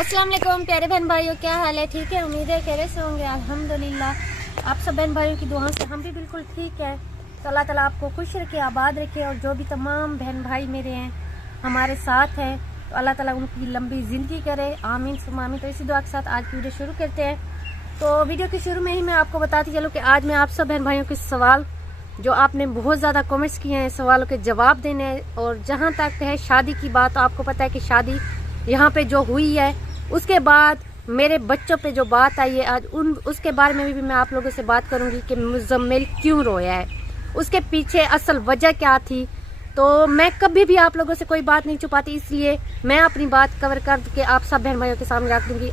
अस्सलाम वालेकुम प्यारे बहन भाइयों, क्या हाल है? ठीक है, उम्मीद है खैर से होंगे। अल्हम्दुलिल्लाह आप सब बहन भाइयों की दुआओं से हम भी बिल्कुल ठीक है। तो अल्लाह ताला आपको खुश रखे, आबाद रखे, और जो भी तमाम बहन भाई मेरे हैं हमारे साथ हैं तो अल्लाह ताला उनकी लंबी ज़िंदगी करे, आमीन सुम्मा आमीन। तो इसी दुआ के साथ आज की वीडियो शुरू करते हैं। तो वीडियो के शुरू में ही मैं आपको बताती चलूँ कि आज मैं आप सब बहन भाइयों के सवाल जो आपने बहुत ज़्यादा कमेंट्स किए हैं, सवालों के जवाब देने हैं। और जहाँ तक है शादी की बात, तो आपको पता है कि शादी यहाँ पे जो हुई है उसके बाद मेरे बच्चों पे जो बात आई है आज उसके बारे में भी मैं आप लोगों से बात करूंगी कि मुज़म्मिल क्यों रोया है, उसके पीछे असल वजह क्या थी। तो मैं कभी भी आप लोगों से कोई बात नहीं छुपाती, इसलिए मैं अपनी बात कवर कर के आप सब बहन भाइयों के सामने रख दूंगी।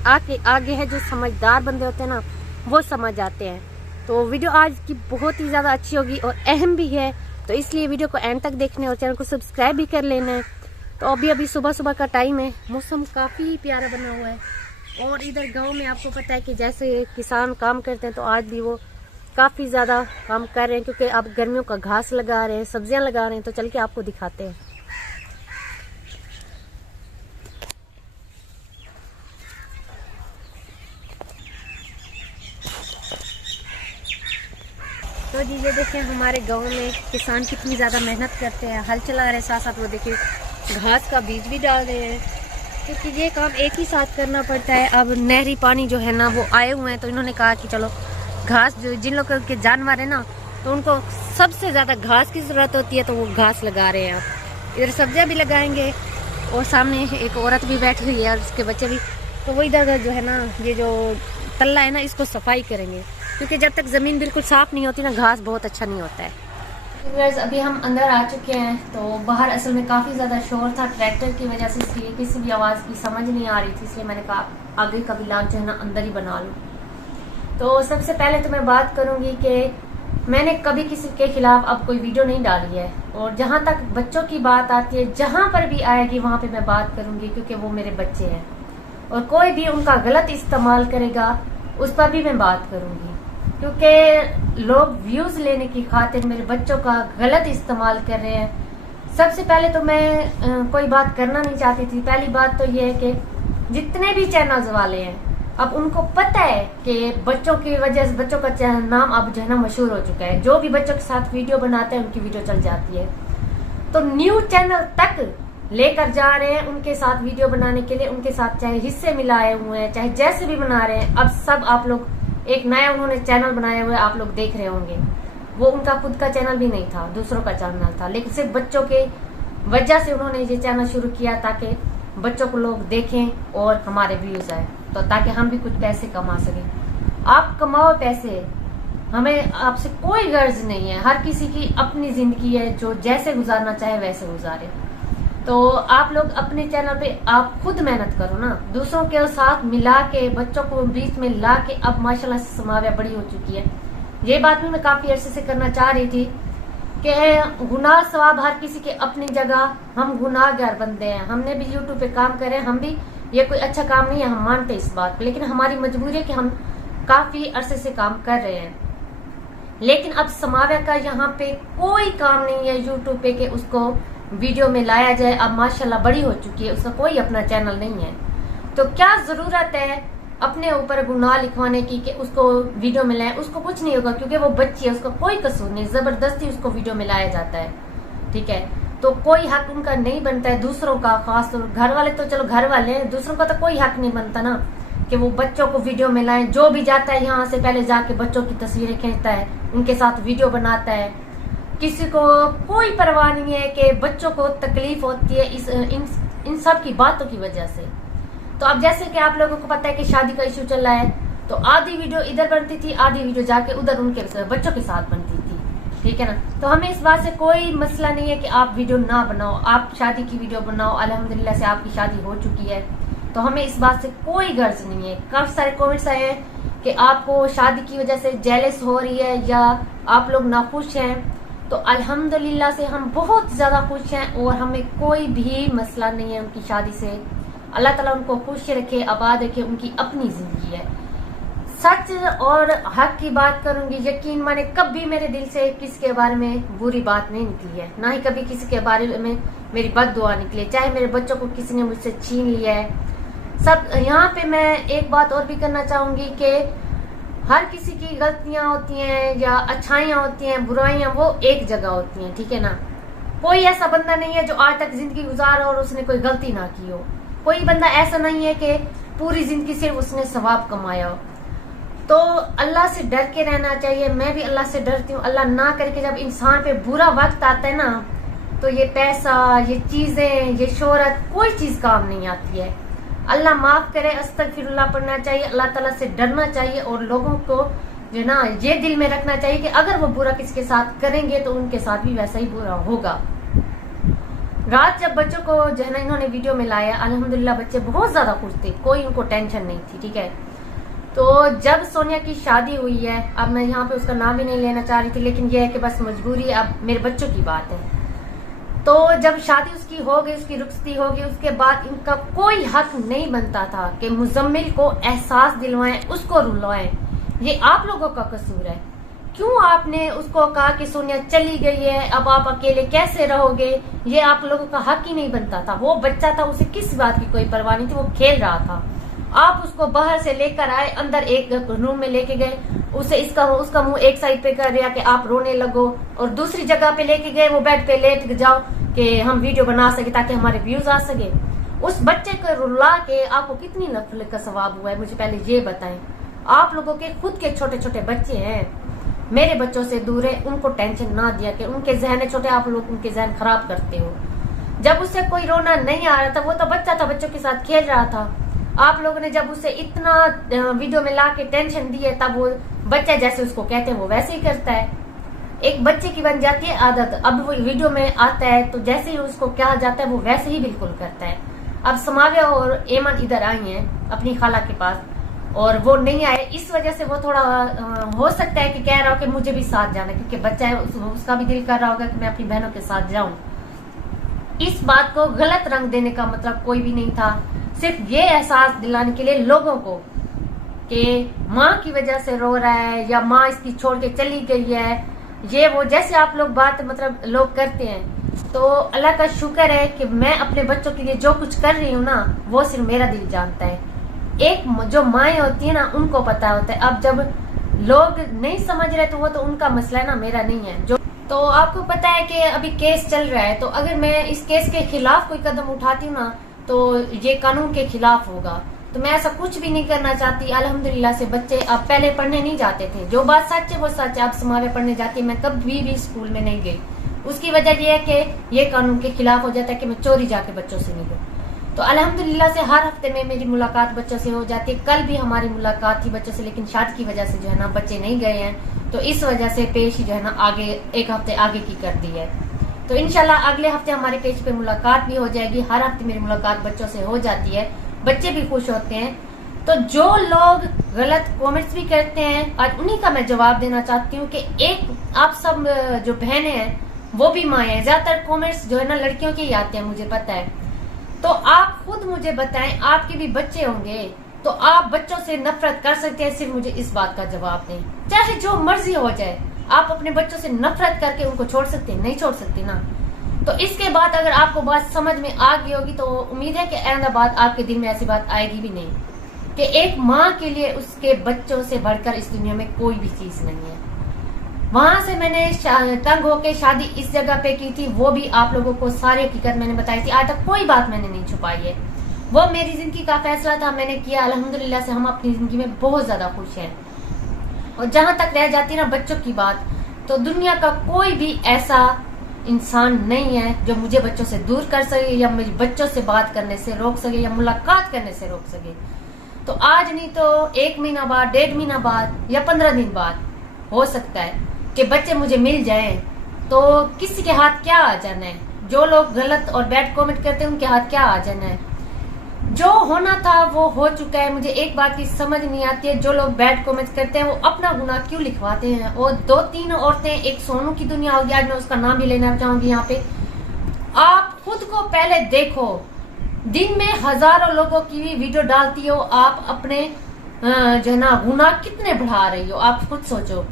आगे है जो समझदार बंदे होते हैं ना, वो समझ जाते हैं। तो वीडियो आज की बहुत ही ज़्यादा अच्छी होगी और अहम भी है, तो इसलिए वीडियो को एंड तक देखने और चैनल को सब्सक्राइब भी कर लेना है। तो अभी सुबह सुबह का टाइम है, मौसम काफ़ी प्यारा बना हुआ है। और इधर गांव में आपको पता है कि जैसे किसान काम करते हैं तो आज भी वो काफ़ी ज़्यादा काम कर रहे हैं, क्योंकि अब गर्मियों का घास लगा रहे हैं, सब्जियां लगा रहे हैं। तो चल के आपको दिखाते हैं। तो जी ये देखें हमारे गांव में किसान कितनी ज़्यादा मेहनत करते हैं, हल चला रहे हैं, साथ साथ वो देखिए घास का बीज भी डाल रहे हैं, क्योंकि ये काम एक ही साथ करना पड़ता है। अब नहरी पानी जो है ना वो आए हुए हैं, तो इन्होंने कहा कि चलो घास जो जिन लोगों के जानवर है ना, तो उनको सबसे ज़्यादा घास की ज़रूरत होती है, तो वो घास लगा रहे हैं। अब इधर सब्जियां भी लगाएंगे और सामने एक औरत भी बैठी हुई है और उसके बच्चे भी। तो वो इधर जो है ना, ये जो तल्ला है ना, इसको सफाई करेंगे, क्योंकि जब तक ज़मीन बिल्कुल साफ़ नहीं होती ना, घास बहुत अच्छा नहीं होता है। अभी हम अंदर आ चुके हैं। तो बाहर असल में काफ़ी ज़्यादा शोर था ट्रैक्टर की वजह से, इसलिए किसी भी आवाज़ की समझ नहीं आ रही थी, इसलिए मैंने कहा आगे का व्लॉग जो है ना अंदर ही बना लूँ। तो सबसे पहले तो मैं बात करूँगी कि मैंने कभी किसी के खिलाफ अब कोई वीडियो नहीं डाली है, और जहाँ तक बच्चों की बात आती है, जहाँ पर भी आएगी वहाँ पे मैं बात करूँगी, क्योंकि वो मेरे बच्चे हैं। और कोई भी उनका गलत इस्तेमाल करेगा उस पर भी मैं बात करूँगी, क्योंकि लोग व्यूज लेने की खातिर मेरे बच्चों का गलत इस्तेमाल कर रहे हैं। सबसे पहले तो मैं कोई बात करना नहीं चाहती थी। पहली बात तो ये है कि जितने भी चैनल्स वाले हैं, अब उनको पता है कि बच्चों की वजह से बच्चों का नाम अब जो है ना मशहूर हो चुका है। जो भी बच्चों के साथ वीडियो बनाते हैं उनकी वीडियो चल जाती है, तो न्यू चैनल तक लेकर जा रहे हैं उनके साथ वीडियो बनाने के लिए। उनके साथ चाहे हिस्से मिलाए हुए हैं, चाहे जैसे भी बना रहे हैं। अब सब आप लोग एक नया उन्होंने चैनल बनाया हुआ है, आप लोग देख रहे होंगे। वो उनका खुद का चैनल भी नहीं था, दूसरों का चैनल था, लेकिन सिर्फ बच्चों के वजह से उन्होंने ये चैनल शुरू किया, ताकि बच्चों को लोग देखें और हमारे व्यूज आए, तो ताकि हम भी कुछ पैसे कमा सकें। आप कमाओ पैसे, हमें आपसे कोई गर्ज नहीं है। हर किसी की अपनी जिंदगी है, जो जैसे गुजारना चाहे वैसे गुजारे। तो आप लोग अपने चैनल पे आप खुद मेहनत करो ना, दूसरों के साथ मिला के, बच्चों को बीच में ला के। अब माशाल्लाह से समाविया बड़ी हो चुकी है। ये बात भी मैं काफी अरसे से करना चाह रही थी कि गुनाह सवाब हर किसी के अपनी जगह, हम गुनाहगार बंदे हैं। हमने भी यूट्यूब पे काम करे, हम भी ये कोई अच्छा काम नहीं है, हम मानते इस बात को, लेकिन हमारी मजबूरी है कि हम काफी अरसे से काम कर रहे हैं। लेकिन अब समाविया का यहाँ पे कोई काम नहीं है यूट्यूब पे कि उसको वीडियो में लाया जाए। अब माशाल्लाह बड़ी हो चुकी है, उसका कोई अपना चैनल नहीं है, तो क्या जरूरत है अपने ऊपर गुनाह लिखवाने की कि उसको वीडियो में लाए। उसको कुछ नहीं होगा, क्योंकि वो बच्ची है, उसका कोई कसूर नहीं, जबरदस्ती उसको वीडियो में लाया जाता है, ठीक है। तो कोई हक उनका नहीं बनता है दूसरों का, खास तौर घर वाले तो चलो घर वाले हैं, दूसरों का तो कोई हक नहीं बनता ना कि वो बच्चों को वीडियो में लाए। जो भी जाता है यहाँ से पहले जाके बच्चों की तस्वीरें खींचता है, उनके साथ वीडियो बनाता है। किसी को कोई परवाह नहीं है कि बच्चों को तकलीफ होती है इन सब की बातों की वजह से। तो अब जैसे कि आप लोगों को पता है कि शादी का इशू चल रहा है, तो आधी वीडियो इधर बनती थी, आधी वीडियो जाके उधर उनके बच्चों के साथ बनती थी, ठीक है ना। तो हमें इस बात से कोई मसला नहीं है कि आप वीडियो ना बनाओ, आप शादी की वीडियो बनाओ। अल्हम्दुलिल्लाह से आपकी शादी हो चुकी है, तो हमें इस बात से कोई गर्ज नहीं है। काफी सारे कमेंट्स आए हैं कि आपको शादी की वजह से जेलस हो रही है या आप लोग नाखुश हैं। तो अल्हम्दुलिल्लाह से हम बहुत ज्यादा खुश हैं और हमें कोई भी मसला नहीं है उनकी शादी से। अल्लाह ताला उनको खुश रखे, आबाद रखे, उनकी अपनी जिंदगी है। सच और हक की बात करूंगी, यकीन माने कभी मेरे दिल से किसी के बारे में बुरी बात नहीं निकली है, ना ही कभी किसी के बारे में मेरी बद दुआ निकली, चाहे मेरे बच्चों को किसी ने मुझसे छीन लिया है, सब यहाँ पे मैं एक बात और भी करना चाहूंगी कि हर किसी की गलतियां होती हैं या अच्छाइयां होती हैं, बुराइयां वो एक जगह होती हैं, ठीक है ना। कोई ऐसा बंदा नहीं है जो आज तक जिंदगी गुजारा और उसने कोई गलती ना की हो। कोई बंदा ऐसा नहीं है कि पूरी जिंदगी सिर्फ उसने सवाब कमाया हो। तो अल्लाह से डर के रहना चाहिए। मैं भी अल्लाह से डरती हूँ। अल्लाह ना करके जब इंसान पे बुरा वक्त आता है ना, तो ये पैसा, ये चीजें, ये शोहरत, कोई चीज काम नहीं आती है। अल्लाह माफ करे, अस्तगफिरुल्लाह पढ़ना चाहिए, अल्लाह ताला से डरना चाहिए और लोगों को जो ना ये दिल में रखना चाहिए कि अगर वो बुरा किसके साथ करेंगे तो उनके साथ भी वैसा ही बुरा होगा। रात जब बच्चों को जो है ना इन्होंने वीडियो में लाया, अल्हम्दुलिल्लाह बच्चे बहुत ज्यादा खुश थे, कोई उनको टेंशन नहीं थी, ठीक है। तो जब सोनिया की शादी हुई है, अब मैं यहाँ पे उसका नाम भी नहीं लेना चाह रही थी, लेकिन यह है कि बस मजबूरी है, अब मेरे बच्चों की बात है। तो जब शादी उसकी हो गई, उसकी रुखसती हो गई, उसके बाद इनका कोई हक नहीं बनता था कि मुजम्मिल को एहसास दिलवाएं, उसको रुलवाएं। ये आप लोगों का कसूर है। क्यों आपने उसको कहा कि सोनिया चली गई है, अब आप अकेले कैसे रहोगे? ये आप लोगों का हक ही नहीं बनता था। वो बच्चा था, उसे किस बात की कोई परवाह नहीं थी, वो खेल रहा था। आप उसको बाहर से लेकर आए, अंदर एक रूम में लेके गए, उसे उसका मुंह एक साइड पे कर दिया कि आप रोने लगो, और दूसरी जगह पे लेके गए, वो बेड पे लेट जाओ कि हम वीडियो बना सके ताकि हमारे व्यूज आ सके। उस बच्चे को रुला के आपको कितनी नफरत का सवाब हुआ है, मुझे पहले ये बताएं। आप लोगों के खुद के छोटे छोटे बच्चे हैं, मेरे बच्चों से दूर है, उनको टेंशन ना दिया कि उनके जहन छोटे, आप लोग उनके जहन खराब करते हो। जब उससे कोई रोना नहीं आ रहा था, वो तो बच्चा था, बच्चों के साथ खेल रहा था। आप लोगों ने जब उसे इतना वीडियो में ला के टेंशन दी है, तब वो बच्चा जैसे उसको कहते हैं वो वैसे ही करता है। एक बच्चे की बन जाती है आदत। अब वो वीडियो में आता है तो जैसे ही उसको कहा जाता है वो वैसे ही बिल्कुल करता है। अब समाविया और एमन इधर आई हैं अपनी खाला के पास, और वो नहीं आए, इस वजह से वो थोड़ा हो सकता है कि कह रहा हो कि मुझे भी साथ जाना, क्योंकि बच्चा है, उसका भी दिल कर रहा होगा कि मैं अपनी बहनों के साथ जाऊं। इस बात को गलत रंग देने का मतलब कोई भी नहीं था, सिर्फ ये एहसास दिलाने के लिए लोगों को कि माँ की वजह से रो रहा है या माँ इसकी छोड़ के चली गई है, ये वो जैसे आप लोग बात मतलब लोग करते हैं। तो अल्लाह का शुक्र है कि मैं अपने बच्चों के लिए जो कुछ कर रही हूँ ना, वो सिर्फ मेरा दिल जानता है। एक जो माएँ होती है ना, उनको पता होता है। अब जब लोग नहीं समझ रहे तो वो तो उनका मसला है ना, मेरा नहीं है। जो तो आपको पता है कि अभी केस चल रहा है, तो अगर मैं इस केस के खिलाफ कोई कदम उठाती हूँ ना, तो ये कानून के खिलाफ होगा। तो मैं ऐसा कुछ भी नहीं करना चाहती। अल्हम्दुलिल्लाह से बच्चे अब पहले पढ़ने नहीं जाते थे, जो बात सच है वो सच है। अब समावे पढ़ने जाती है, मैं कभी भी स्कूल में नहीं गई। उसकी वजह यह है कि ये कानून के खिलाफ हो जाता है कि मैं चोरी जाके बच्चों से मिलूं। तो अल्हम्दुलिल्लाह से हर हफ्ते में मेरी मुलाकात बच्चों से हो जाती है। कल भी हमारी मुलाकात थी बच्चों से, लेकिन शादी की वजह से जो है ना बच्चे नहीं गए हैं, तो इस वजह से पेश जो है ना आगे एक हफ्ते आगे की कर दी है। तो इंशाल्लाह अगले हफ्ते हमारे पेज पे मुलाकात भी हो जाएगी। हर हफ्ते मेरी मुलाकात बच्चों से हो जाती है, बच्चे भी खुश होते हैं। तो जो लोग गलत कमेंट्स भी करते हैं, आज उन्हीं का मैं जवाब देना चाहती हूँ कि एक आप सब जो बहनें हैं वो भी माएँ हैं। ज्यादातर कमेंट्स जो है ना लड़कियों के ही आते हैं, मुझे पता है। तो आप खुद मुझे बताएं, आपके भी बच्चे होंगे, तो आप बच्चों से नफरत कर सकते हैं, सिर्फ मुझे इस बात का जवाब दें। चाहे जो मर्जी हो जाए, आप अपने बच्चों से नफरत करके उनको छोड़ सकते हैं? नहीं छोड़ सकते ना। तो इसके बाद अगर आपको बात समझ में आ गई होगी, तो उम्मीद है कि आइंदा बात आपके दिल में ऐसी बात आएगी भी नहीं कि एक माँ के लिए उसके बच्चों से बढ़कर इस दुनिया में कोई भी चीज नहीं है। वहां से मैंने तंग होके शादी इस जगह पे की थी, वो भी आप लोगों को सारी हकीकत मैंने बताई थी। आज तक कोई बात मैंने नहीं छुपाई है। वो मेरी जिंदगी का फैसला था, मैंने किया। अल्हम्दुलिल्लाह से हम अपनी जिंदगी में बहुत ज्यादा खुश हैं। और जहां तक रह जाती है ना बच्चों की बात, तो दुनिया का कोई भी ऐसा इंसान नहीं है जो मुझे बच्चों से दूर कर सके, या मुझे बच्चों से बात करने से रोक सके, या मुलाकात करने से रोक सके। तो आज नहीं तो 1 महीना बाद, 1.5 महीना बाद, या 15 दिन बाद हो सकता है कि बच्चे मुझे मिल जाएं। तो किसी के हाथ क्या आ जाना है? जो लोग गलत और बैड कमेंट करते हैं उनके हाथ क्या आ जाना है? जो होना था वो हो चुका है। मुझे एक बात की समझ नहीं आती है, जो लोग बैड कमेंट्स करते हैं वो अपना गुनाह क्यों लिखवाते हैं? और 2-3 औरतें, एक सोनू की दुनिया होगी, आज मैं उसका नाम भी लेना चाहूंगी यहाँ पे। आप खुद को पहले देखो। दिन में हजारों लोगों की भी वीडियो डालती हो, आप अपने जो है ना गुनाह कितने बढ़ा रही हो, आप खुद सोचो।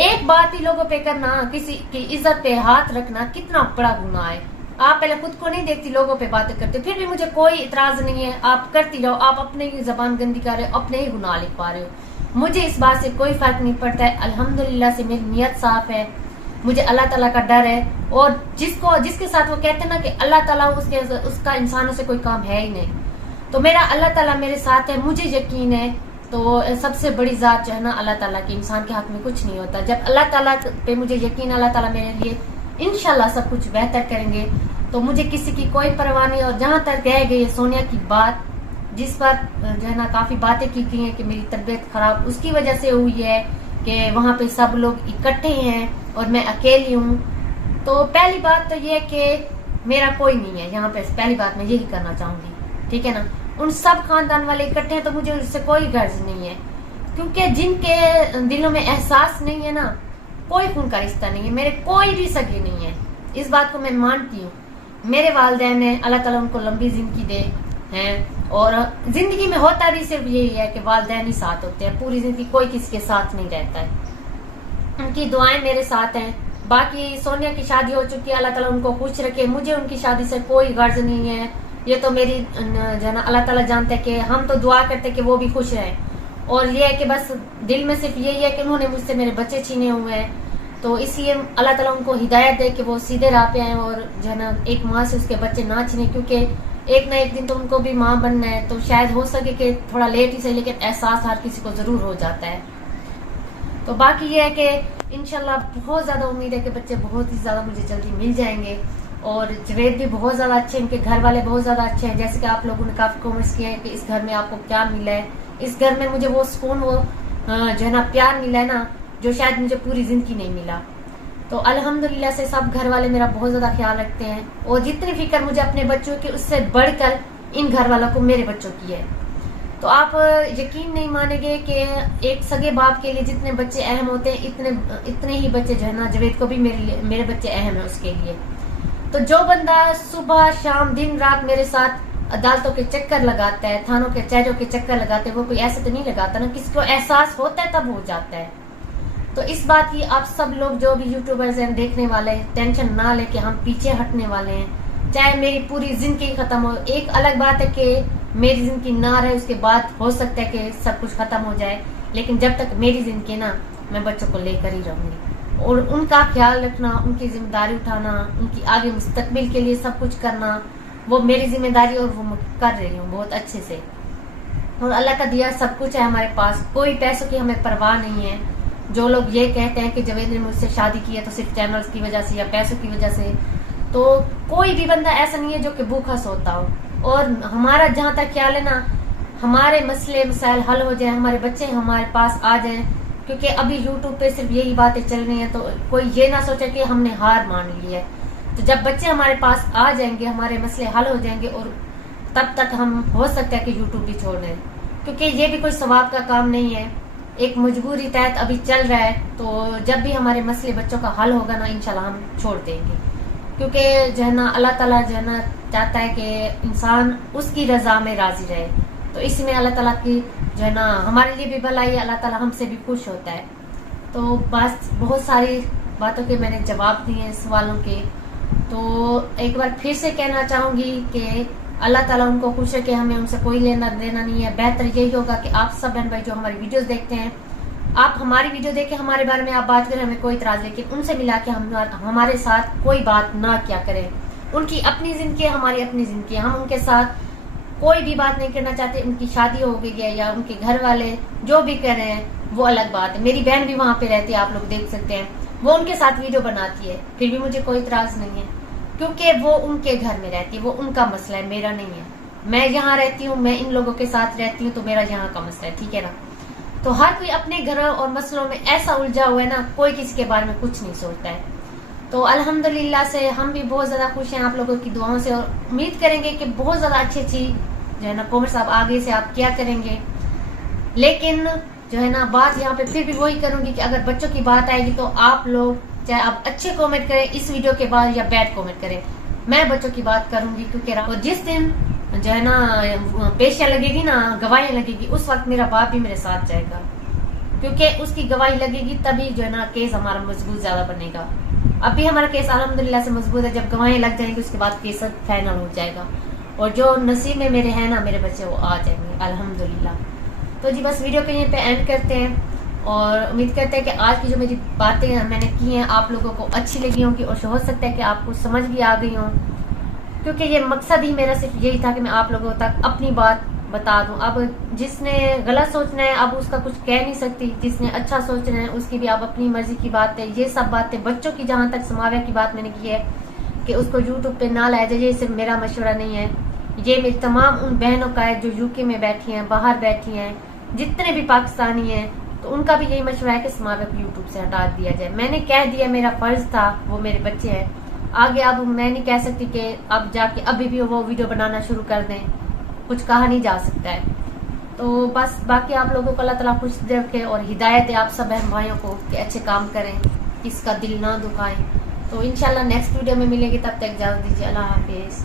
एक बात ही लोगों पे करना, किसी की इज्जत पे हाथ रखना कितना बड़ा गुनाह है। आप पहले खुद को नहीं देखती, लोगों पे बातें करते, फिर भी मुझे कोई इतराज नहीं है, आप करती जाओ, आप अपने ही जबान गंदी कर रहे हो, अपने ही गुनाह लिख पा रहे हो। मुझे इस बात से कोई फर्क नहीं पड़ता है, अल्हम्दुलिल्लाह से मेरी नियत साफ है, मुझे अल्लाह ताला का डर है। और जिसके साथ वो कहते हैं ना कि अल्लाह ताला उसका इंसानों से कोई काम है ही नहीं, तो मेरा अल्लाह ताला मेरे साथ है, मुझे यकीन है। तो सबसे बड़ी जात जो है ना अल्लाह ताला की, इंसान के हाथ में कुछ नहीं होता। जब अल्लाह ताला पे मुझे यकीन, अल्लाह ताला मेरे लिए इंशाल्लाह सब कुछ बेहतर करेंगे, तो मुझे किसी की कोई परवाह नहीं। और जहां तक रह गई सोनिया की बात, जिस पर जो है ना काफी बातें की गई हैं कि मेरी तबीयत खराब उसकी वजह से हुई है, कि वहां पे सब लोग इकट्ठे हैं और मैं अकेली हूँ। तो पहली बात तो ये कि मेरा कोई नहीं है यहाँ पे, पहली बात मैं यही करना चाहूंगी, ठीक है ना। उन सब खानदान वाले इकट्ठे हैं तो मुझे उससे कोई गर्ज नहीं है, क्योंकि जिनके दिलों में एहसास नहीं है ना, कोई खून का रिश्ता नहीं है, मेरे कोई भी सगे नहीं है, इस बात को मैं मानती हूँ। मेरे वालिदैन है, अल्लाह ताला उनको लंबी जिंदगी दे हैं। और जिंदगी में होता भी सिर्फ यही है कि वालिदैन ही साथ होते हैं, पूरी जिंदगी कोई किसी के साथ नहीं रहता है। उनकी दुआएं मेरे साथ हैं। बाकी सोनिया की शादी हो चुकी है, अल्लाह ताला उनको खुश रखे, मुझे उनकी शादी से कोई गर्ज नहीं है। ये तो मेरी जो ना अल्लाह ताला जानते हैं कि हम तो दुआ करते कि वो भी खुश रहे। और ये है कि बस दिल में सिर्फ यही है कि उन्होंने मुझसे मेरे बच्चे छीने हुए हैं, तो इसलिए अल्लाह ताला उनको हिदायत दे कि वो सीधे राह पे आए और जो है ना एक माँ से उसके बच्चे ना छीने, क्योंकि एक ना एक दिन तो उनको भी माँ बनना है। तो शायद हो सके कि थोड़ा लेट ही सही, लेकिन एहसास हर किसी को जरूर हो जाता है। तो बाकी ये है कि इंशाल्लाह बहुत ज्यादा उम्मीद है कि बच्चे बहुत ही ज्यादा मुझे जल्दी मिल जाएंगे। और जवेद भी बहुत ज्यादा अच्छे, इनके घर वाले बहुत ज्यादा अच्छे हैं। जैसे कि आप लोगों ने काफी कमेंट्स किए हैं कि इस घर में आपको क्या मिला है, इस घर में मुझे वो सुकून, वो जो है ना प्यार मिला है ना, जो शायद मुझे पूरी जिंदगी नहीं मिला। तो अल्हम्दुलिल्लाह से सब घर वाले मेरा बहुत ज्यादा ख्याल रखते हैं, और जितनी फिक्र मुझे अपने बच्चों की उससे बढ़कर इन घर वालों को मेरे बच्चों की है। तो आप यकीन नहीं मानेंगे कि एक सगे बाप के लिए जितने बच्चे अहम होते हैं, इतने ही बच्चे जो है ना जवेद को भी मेरे बच्चे अहम है उसके लिए। तो जो बंदा सुबह शाम दिन रात मेरे साथ अदालतों के चक्कर लगाता है, थानों के चेहरों के चक्कर लगाते हैं, वो कोई ऐसे तो नहीं लगाता ना, किसी को एहसास होता है तब हो जाता है। तो इस बात की आप सब लोग जो भी यूट्यूबर्स हैं, देखने वाले, टेंशन ना लेके हम पीछे हटने वाले हैं। चाहे मेरी पूरी जिंदगी खत्म हो, एक अलग बात है कि मेरी जिंदगी ना रहे, उसके बाद हो सकता है कि सब कुछ खत्म हो जाए, लेकिन जब तक मेरी जिंदगी ना, मैं बच्चों को लेकर ही रहूंगी। और उनका ख्याल रखना, उनकी जिम्मेदारी उठाना, उनकी आगे मुस्तकबिल के लिए सब कुछ करना, वो मेरी जिम्मेदारी और वो मैं कर रही हूँ बहुत अच्छे से। और अल्लाह का दिया सब कुछ है हमारे पास, कोई पैसों की हमें परवाह नहीं है। जो लोग ये कहते हैं कि जवेद ने मुझसे शादी की है तो सिर्फ चैनल्स की वजह से या पैसों की वजह से, तो कोई भी बंदा ऐसा नहीं है जो कि भूखा सोता हो। और हमारा जहाँ तक ख्याल है ना, हमारे मसले मसाइल हल हो जाए, हमारे बच्चे हमारे पास आ जाए, क्योंकि अभी यूट्यूब पे सिर्फ यही बातें चल रही हैं, तो कोई ये ना सोचे कि हमने हार मान ली है। तो जब बच्चे हमारे पास आ जाएंगे, हमारे मसले हल हो जाएंगे, और तब तक हम हो सकता है कि यूट्यूब भी छोड़ दें, क्योंकि ये भी कोई सवाब का काम नहीं है, एक मजबूरी तहत अभी चल रहा है। तो जब भी हमारे मसले बच्चों का हल होगा ना, इंशाल्लाह हम छोड़ देंगे, क्योंकि जो है ना अल्लाह ताला जो है ना चाहता है कि इंसान उसकी रजा में राजी रहे। तो इसमें अल्लाह ताला की जो है ना हमारे लिए भी भलाई है, अल्लाह ताला हमसे भी खुश होता है। तो बस बहुत सारी बातों के मैंने जवाब दिए सवालों के। तो एक बार फिर से कहना चाहूंगी कि अल्लाह ताला उनको खुश है कि हमें उनसे कोई लेना देना नहीं है। बेहतर यही होगा कि आप सब बहन भाई जो हमारी वीडियोस देखते हैं, आप हमारी वीडियो देखें, हमारे बारे में आप बात करें, हमें कोई इतराज, लेकिन उनसे मिला के हमारे साथ कोई बात ना क्या करें। उनकी अपनी जिंदगी है, हमारी अपनी जिंदगी है, हम उनके साथ कोई भी बात नहीं करना चाहते। उनकी शादी हो गई है या उनके घर वाले जो भी कर रहे हैं वो अलग बात है। मेरी बहन भी वहां पे रहती है, आप लोग देख सकते हैं, वो उनके साथ वीडियो बनाती है, फिर भी मुझे कोई इतराज नहीं है, क्योंकि वो उनके घर में रहती है, वो उनका मसला है, मेरा नहीं है। मैं यहाँ रहती हूँ, मैं इन लोगों के साथ रहती हूँ, तो मेरा यहाँ का मसला है, ठीक है ना। तो हर कोई अपने घर और मसलों में ऐसा उलझा हुआ है ना, कोई किसी के बारे में कुछ नहीं सोचता है। तो अल्हम्दुलिल्लाह से हम भी बहुत ज्यादा खुश हैं आप लोगों की दुआओं से, और उम्मीद करेंगे कि बहुत ज्यादा अच्छी अच्छी जो है ना कॉमेंट्स आप आगे से आप क्या करेंगे। लेकिन जो है ना बात यहाँ पे फिर भी वही करूंगी कि अगर बच्चों की बात आएगी तो आप लोग चाहे आप अच्छे कमेंट करें इस वीडियो के बाद या बैड कमेंट करें, मैं बच्चों की बात करूंगी। क्योंकि जिस दिन जो है ना पेशियां लगेगी ना, गवाही लगेगी, उस वक्त मेरा बाप भी मेरे साथ जाएगा, क्योंकि उसकी गवाही लगेगी तभी जो है ना केस हमारा मजबूत ज्यादा बनेगा। अभी हमारा केस अल्हम्दुलिल्लाह से मजबूत है, जब गवाहें लग जाएंगी उसके बाद केस फाइनल हो जाएगा, और जो नसीब में मेरे हैं ना मेरे बच्चे वो आ जाएंगे अल्हम्दुलिल्लाह। तो जी बस वीडियो को यहीं पे एंड करते हैं, और उम्मीद करते हैं कि आज की जो मेरी बातें मैंने की हैं आप लोगों को अच्छी लगी होंगी, और हो सकता है कि आपको समझ भी आ गई हो, क्योंकि ये मकसद ही मेरा सिर्फ यही था कि मैं आप लोगों तक अपनी बात बता दूं। अब जिसने गलत सोचना है अब उसका कुछ कह नहीं सकती, जिसने अच्छा सोचना है उसकी भी अब अपनी मर्जी की बात है। ये सब बातें बच्चों की, जहां तक समाविया की बात मैंने की है कि उसको यूट्यूब पे ना लाया जाए, ये सिर्फ मेरा मशवरा नहीं है, ये मेरी तमाम उन बहनों का है जो यूके में बैठी हैं, बाहर बैठी हैं, जितने भी पाकिस्तानी हैं, तो उनका भी यही मशवरा है कि समाविया को यूट्यूब से हटा दिया जाए। मैंने कह दिया, मेरा फर्ज था, वो मेरे बच्चे हैं, आगे अब मैं नहीं कह सकती कि अब जाके अभी भी वो वीडियो बनाना शुरू कर दें, कुछ कहा नहीं जा सकता है। तो बस बाकी आप लोगों को अल्लाह ताला खुश रखे और हिदायत है आप सब बहन भाइयों को कि अच्छे काम करें, किसका दिल ना दुखाएं। तो इंशाल्लाह नेक्स्ट वीडियो में मिलेंगे, तब तक इजाजत दीजिए, अल्लाह हाफिज।